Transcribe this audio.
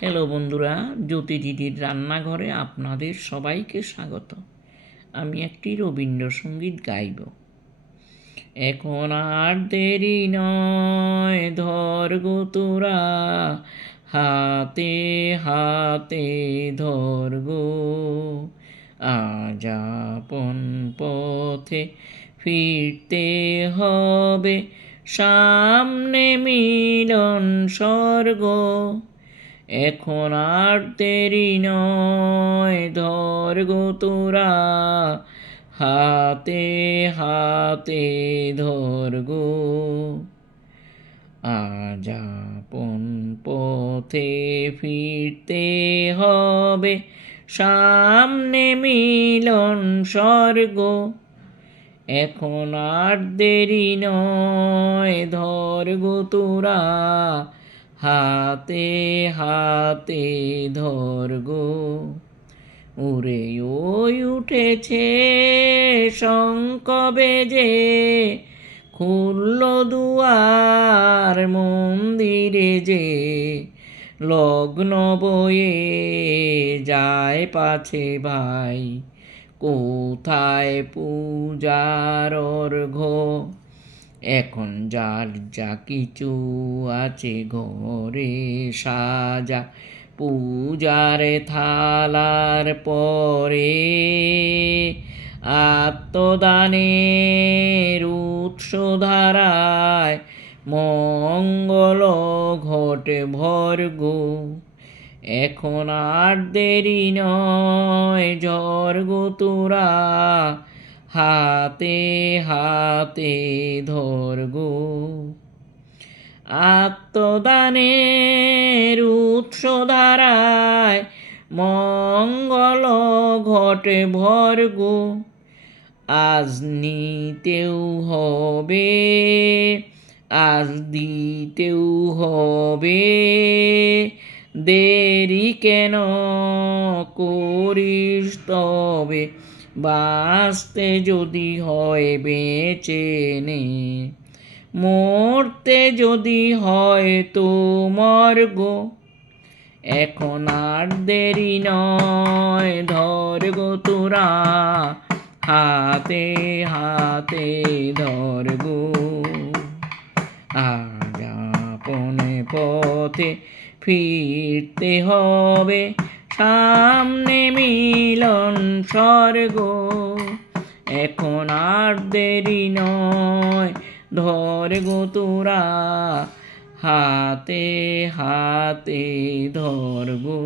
Hello বন্ধুরা, জ্যোতি দিদির রান্নাঘরে আপনাদের সবাইকে স্বাগত। আমি একটি রবীন্দ্রসঙ্গীত গাইব। এখন আর দেরি নয়, ধর গো তোরা, হাতে হাতে ধর গো, আজ আপন পথে ফিরতে হবে, সামনে মিলন স্বর্গ। এখন আর দেরি নয়, ধর গো তোরা, হাতে হাতে ধর গো, আজ আপন পথে ফিরতে হবে, সামনে মিলন স্বর্গ। এখন আর দেরি নয়, ধর গো তোরা, হাতে হাতে ধর গো। উড়ে ওই উঠেছে শঙ্খ বেজে, খুলল দুয়ার মন্দিরে যে, লগ্ন বয়ে যায় পাছে ভাই, কোথায় পূজার অর্ঘ্য। এখন যার যা কিছু আছে ঘরে সাজা, পূজার থালার পরে আত্মদানের উৎসধারায় মঙ্গল ঘটে ভর্গো। এখন আর দেরি নয়, ঝর গো তোরা, হাতে হাতে ধর গো। আত্মদানের উৎসধারায় মঙ্গল ঘটে ভর্গো। আজ নিতেও হবে, আজ দিতেও হবে, দেরি কেন করিস তবে, বাঁচতে যদি হয় বেঁচে নে, মরতে যদি হয় তো মর্গ। এখন আর দেরি নয়, ধর গো তোরা, হাতে হাতে ধর গো, আজ আপন পথে ফিরতে হবে, সামনে মিলন স্বর্গ। এখন আর দেরি নয়, ধর গো তোরা, হাতে হাতে ধর গো।